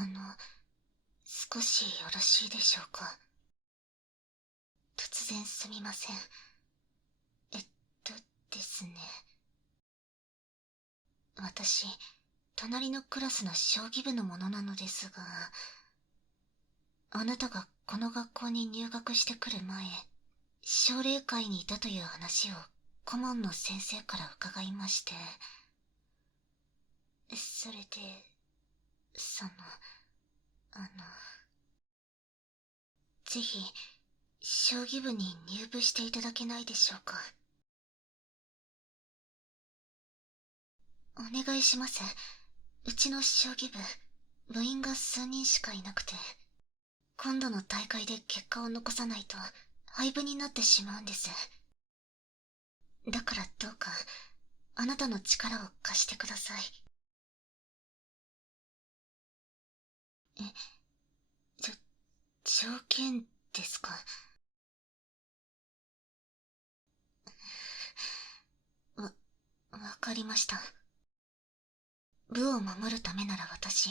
あの、少しよろしいでしょうか。突然すみません。えっとですね。私、隣のクラスの将棋部の者なのですが、あなたがこの学校に入学してくる前、奨励会にいたという話を顧問の先生から伺いまして、それで、あの、ぜひ、将棋部に入部していただけないでしょうか。お願いします。うちの将棋部、部員が数人しかいなくて、今度の大会で結果を残さないと廃部になってしまうんです。だからどうか、あなたの力を貸してください。え、じょ、条件ですか。わ、わかりました。部を守るためなら私、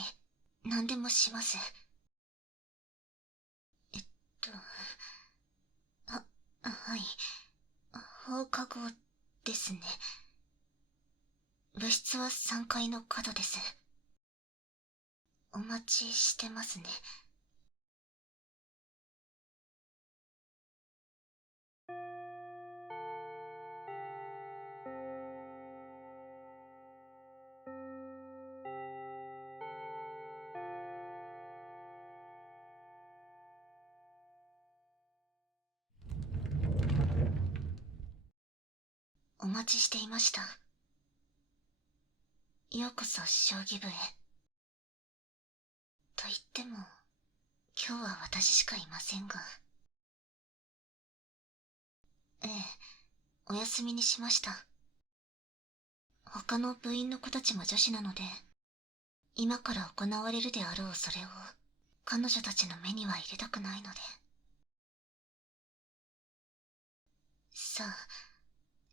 何でもします。えっと、は、はい。放課後ですね。部室は3階の角です。お待ちしてますね。お待ちしていました。ようこそ将棋部へ。と言っても、今日は私しかいませんが。ええ、お休みにしました。他の部員の子たちも女子なので、今から行われるであろうそれを、彼女たちの目には入れたくないので。さあ、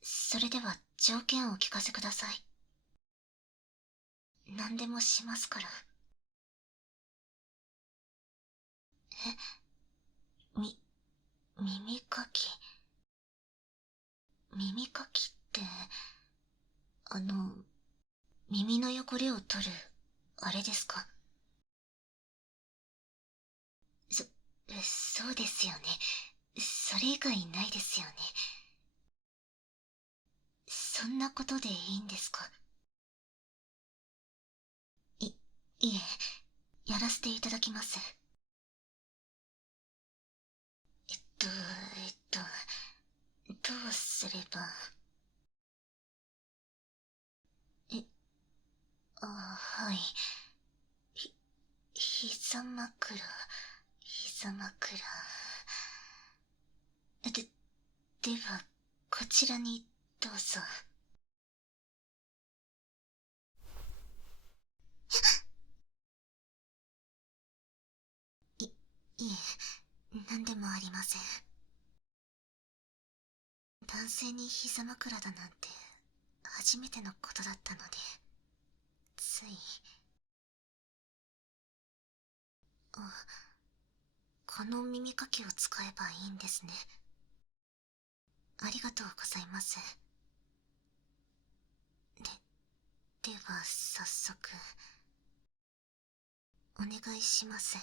それでは条件をお聞かせください。何でもしますから。み、耳かき。耳かきって、あの、耳の汚れを取る、あれですか。そ、そうですよね。それ以外ないですよね。そんなことでいいんですか。い、いえ、やらせていただきます。えっと、えっと、どうすれば。え、はい。ひ、膝枕、膝枕。では、こちらにどうぞ。い、いえ、なんでもありません。男性に膝枕だなんて、初めてのことだったので、つい。あ、この耳かきを使えばいいんですね。ありがとうございます。では早速、お願いします。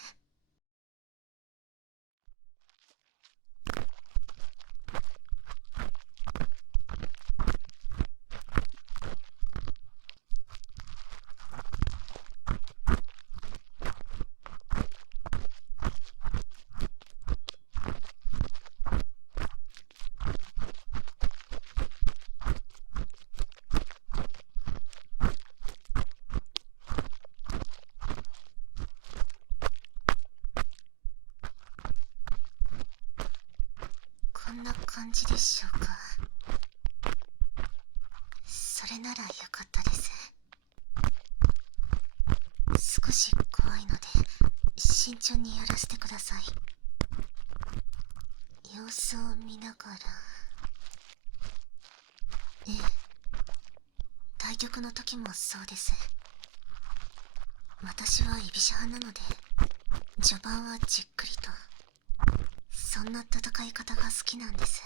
こんな感じでしょうか。それならよかったです。少し怖いので、慎重にやらせてください。様子を見ながら。ええ、対局の時もそうです。私は居飛車派なので、序盤はじっくりと、そんな戦い方が好きなんです。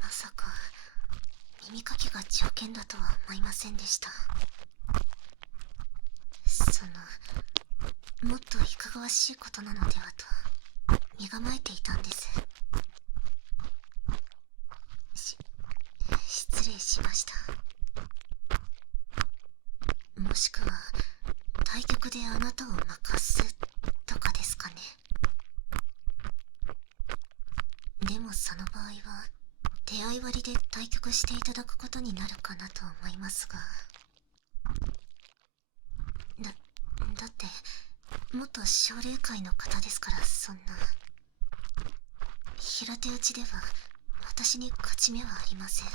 まさか耳かきが条件だとは思いませんでした。もっといかがわしいことなのではと身構えていたんです。失礼しました。もしくは対局であなたを任すとかですかね。でもその場合は手合い割りで対局していただくことになるかなと思いますが。だって元奨励会の方ですから。そんな平手打ちでは私に勝ち目はありません。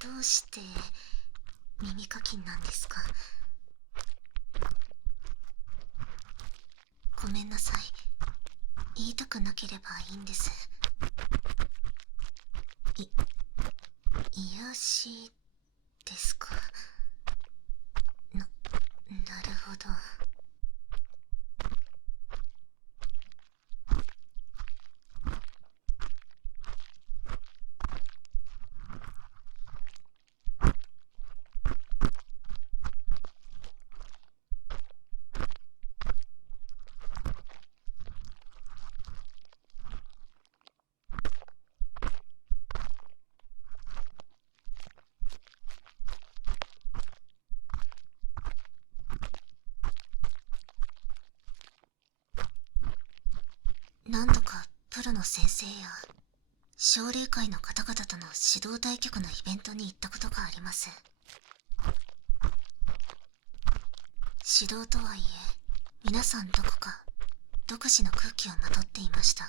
どうして耳かきなんですか？ごめんなさい。言いたくなければいいんです。癒しですか。なるほど。何度かプロの先生や奨励会の方々との指導対局のイベントに行ったことがあります。指導とはいえ皆さんどこか独自の空気をまとっていました。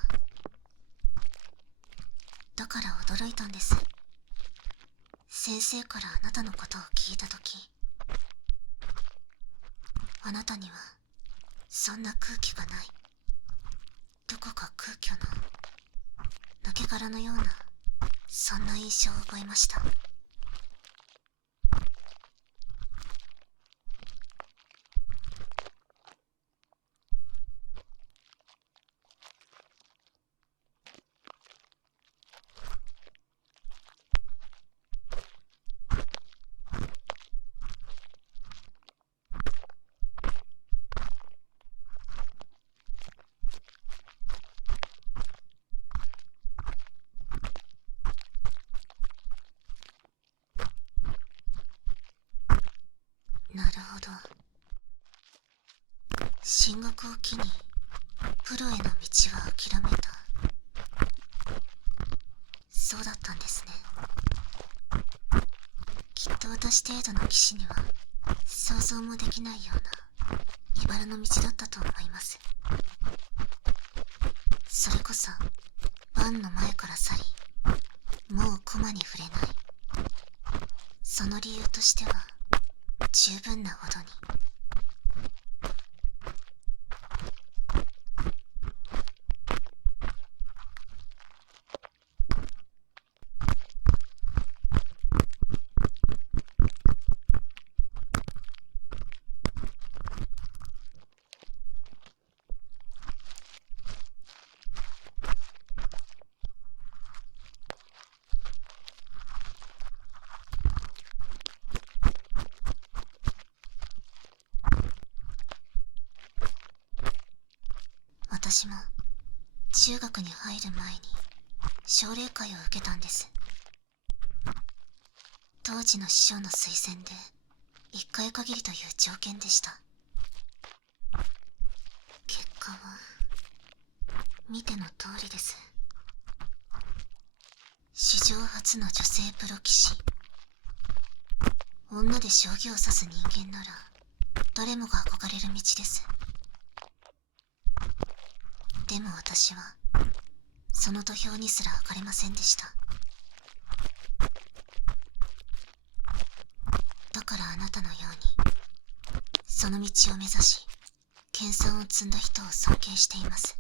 だから驚いたんです。先生からあなたのことを聞いたとき、あなたにはそんな空気がない、どこか空虚な抜け殻のような、そんな印象を覚えました。なるほど。進学を機にプロへの道は諦めた。そうだったんですね。きっと私程度の騎士には想像もできないような茨の道だったと思います。それこそバンの前から去り、もう駒に触れない。その理由としては十分なほどに。私も中学に入る前に奨励会を受けたんです。当時の師匠の推薦で一回限りという条件でした。結果は見ての通りです。史上初の女性プロ棋士。女で将棋を指す人間なら誰もが憧れる道です。でも私はその土俵にすら上がれませんでした。だからあなたのようにその道を目指し研鑽を積んだ人を尊敬しています。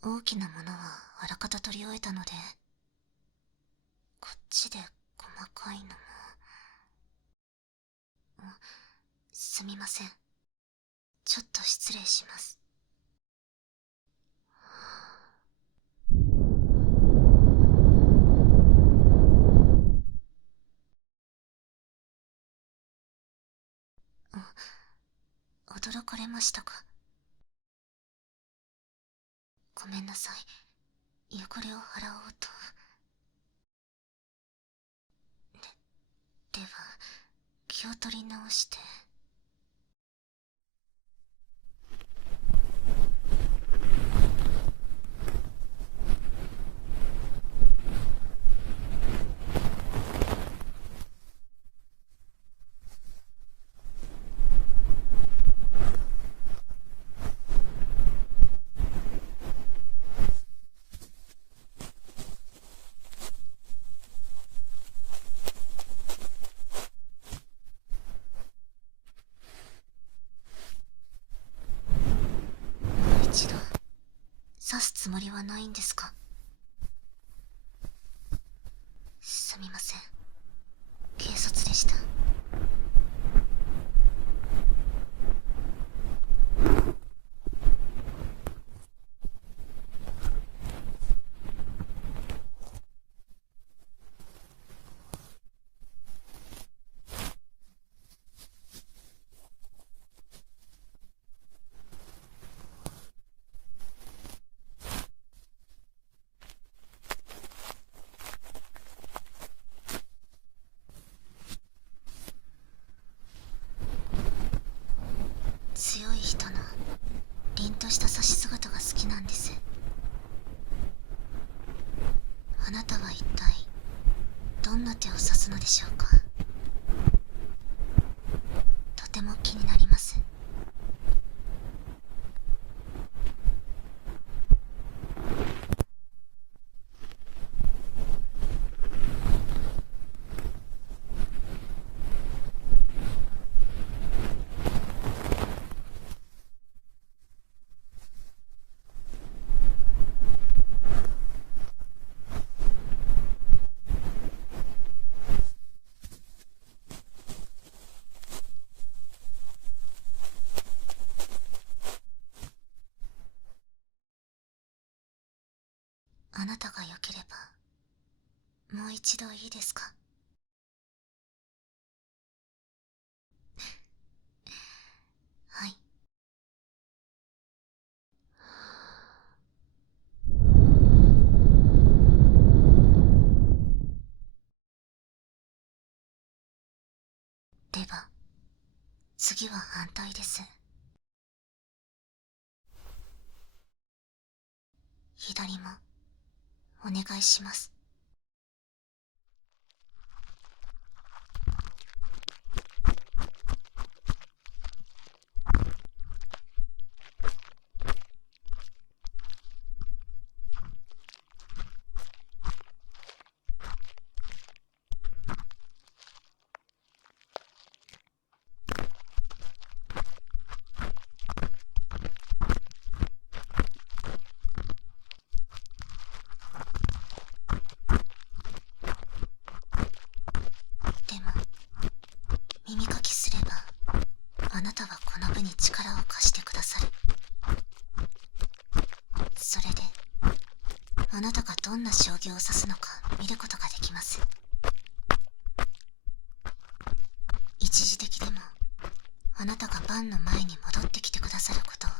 大きなものはあらかた取り終えたので、こっちで細かいのも。すみません。ちょっと失礼します。驚かれましたか？ごめんなさい。汚れを払おうと。では、気を取り直して。もう一度、刺すつもりはないんですか？すみません。軽率でした。強い人の凛とした指し姿が好きなんです。あなたは一体どんな手を指すのでしょうか？とても気になります。あなたが良ければ、もう一度いいですか？はい。では、次は反対です。左もお願いします。でも耳かきすればあなたはこの部に力を貸してくださる。それであなたがどんな将棋を指すのか見ることができます。一時的でもあなたが盤の前に戻ってきてくださることを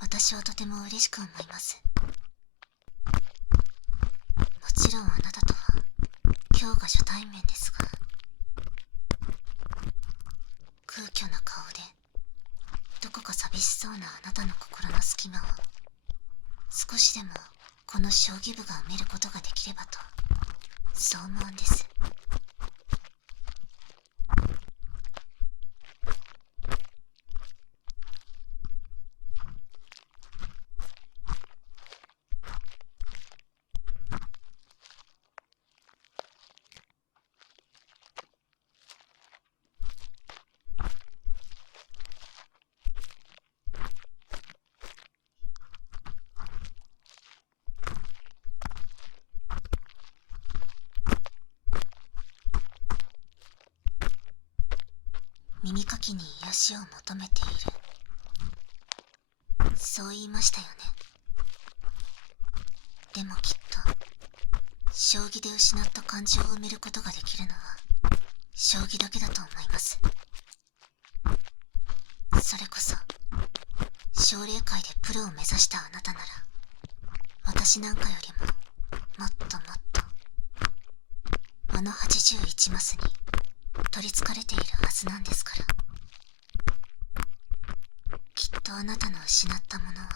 私はとても嬉しく思います。もちろんあなたとは今日が初対面ですが、空虚な顔でどこか寂しそうなあなたの心の隙間を少しでもこの将棋部が埋めることができればと、そう思うんです。耳かきに癒しを求めている、そう言いましたよね。でもきっと将棋で失った感情を埋めることができるのは将棋だけだと思います。それこそ奨励会でプロを目指したあなたなら私なんかよりももっともっとあの81マスに取りつかれているはずなんですから。きっとあなたの失ったものは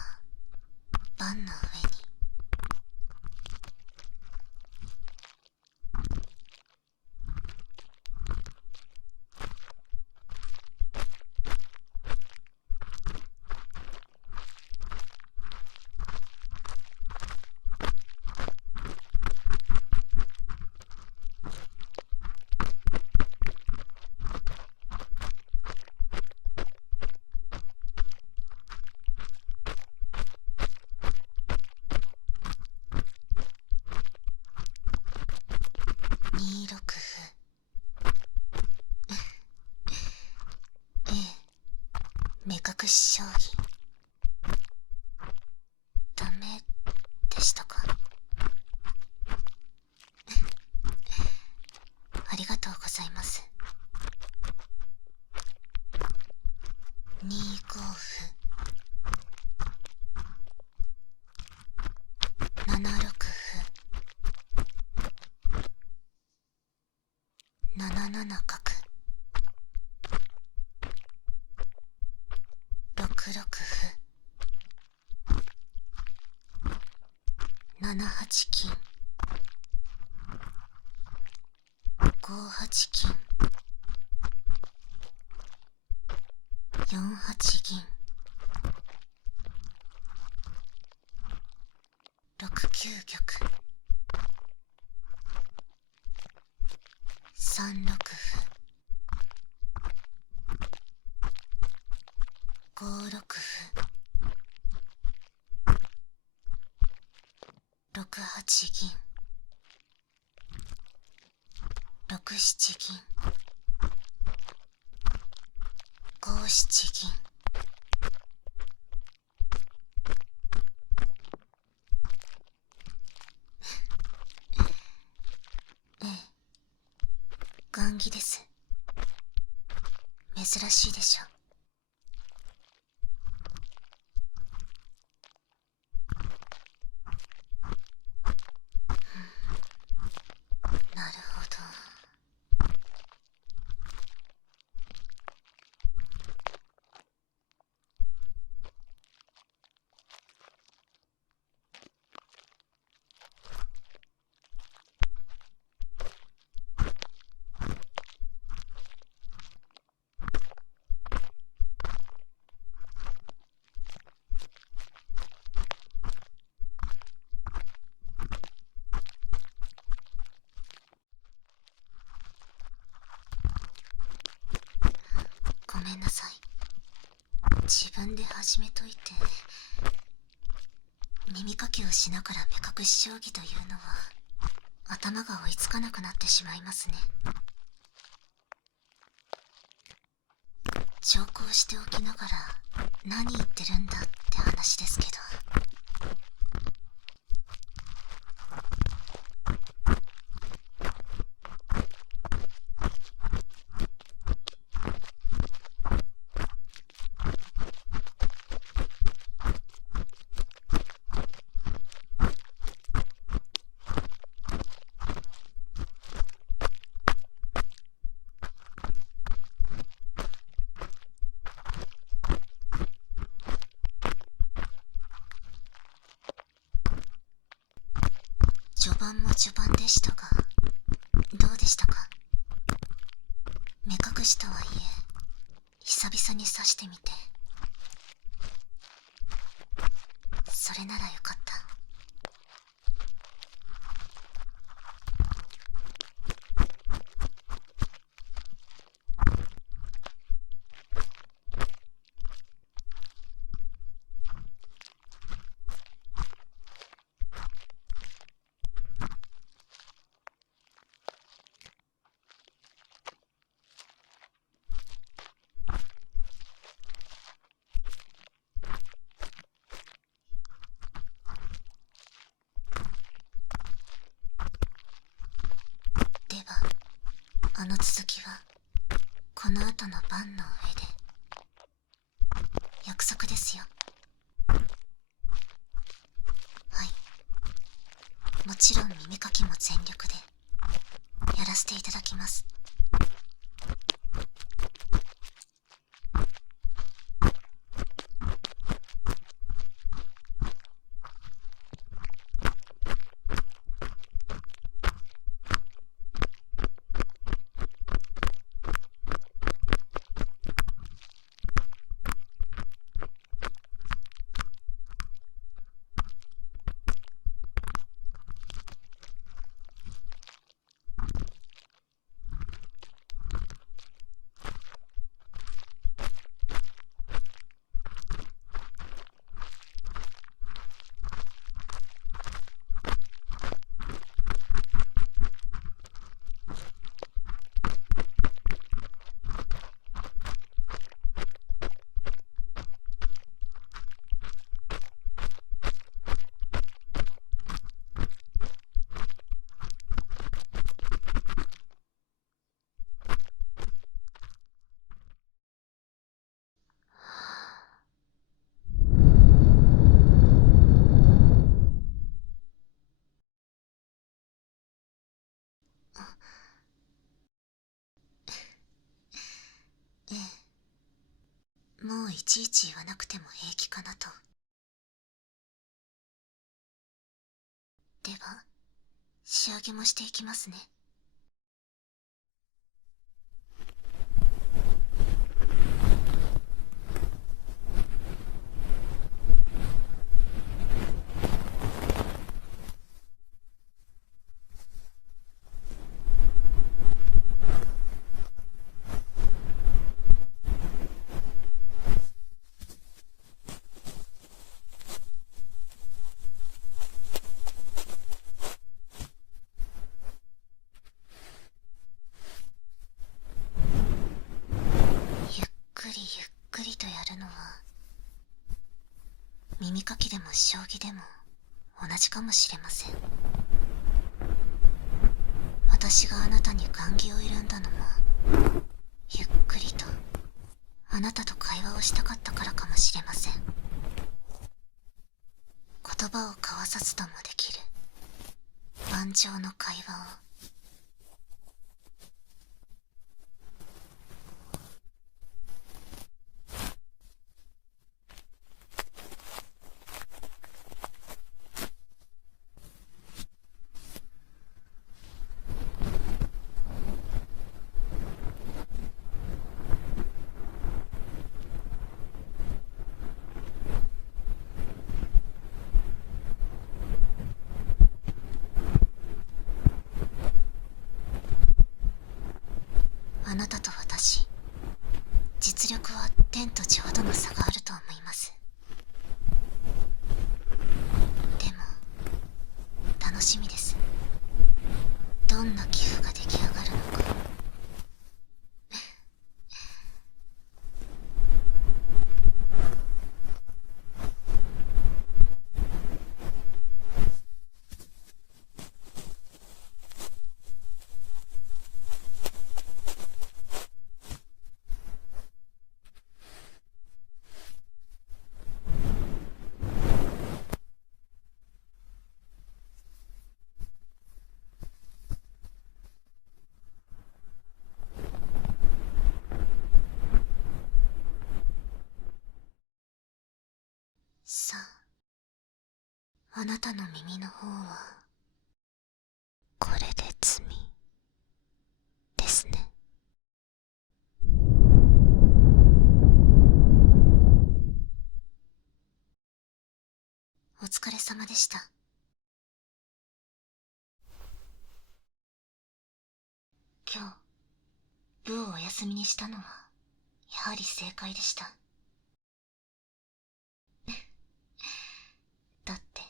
盤の上に。2六歩。ええ、目隠し将棋ダメでしたか？ありがとうございます。2五歩、7六歩、7七角、6六歩、7八金、5八金、4八銀、6九玉、3六歩、5六歩、6八銀、6七銀、5七銀。ええ、雁木です。珍しいでしょ。なるほど。自分で始めといて、耳かきをしながら目隠し将棋というのは頭が追いつかなくなってしまいますね。長考しておきながら何言ってるんだって話ですけど。序盤も序盤でしたが、どうでしたか？目隠しとはいえ久々に指してみて、それならよかった。ではあの続きはこの後の番の上で。約束ですよ。はい、もちろん耳かきも全力でやらせていただきます。ええ、もういちいち言わなくても平気かなと。では仕上げもしていきますね。ゆっくりゆっくりとやるのは耳かきでも将棋でも同じかもしれません。私があなたに雁木を選んだのもゆっくりとあなたと会話をしたかったからかもしれません。言葉を交わさずともできる盤上の会話を。あなたと私、実力は天と地ほどの差があると思あなたの耳の方はこれで罪ですね。お疲れ様でした。今日部をお休みにしたのはやはり正解でした。だって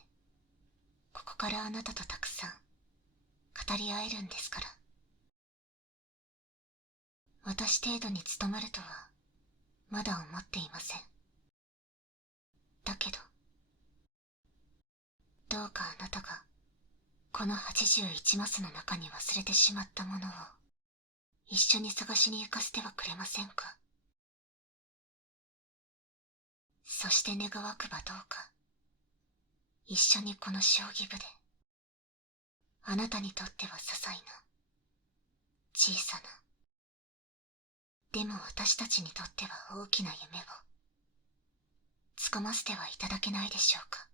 ここからあなたとたくさん語り合えるんですから。私程度に務まるとはまだ思っていません。だけどどうかあなたがこの81マスの中に忘れてしまったものを一緒に探しに行かせてはくれませんか。そして願わくばどうか一緒にこの将棋部であなたにとっては些細な小さなでも私たちにとっては大きな夢をつかませてはいただけないでしょうか。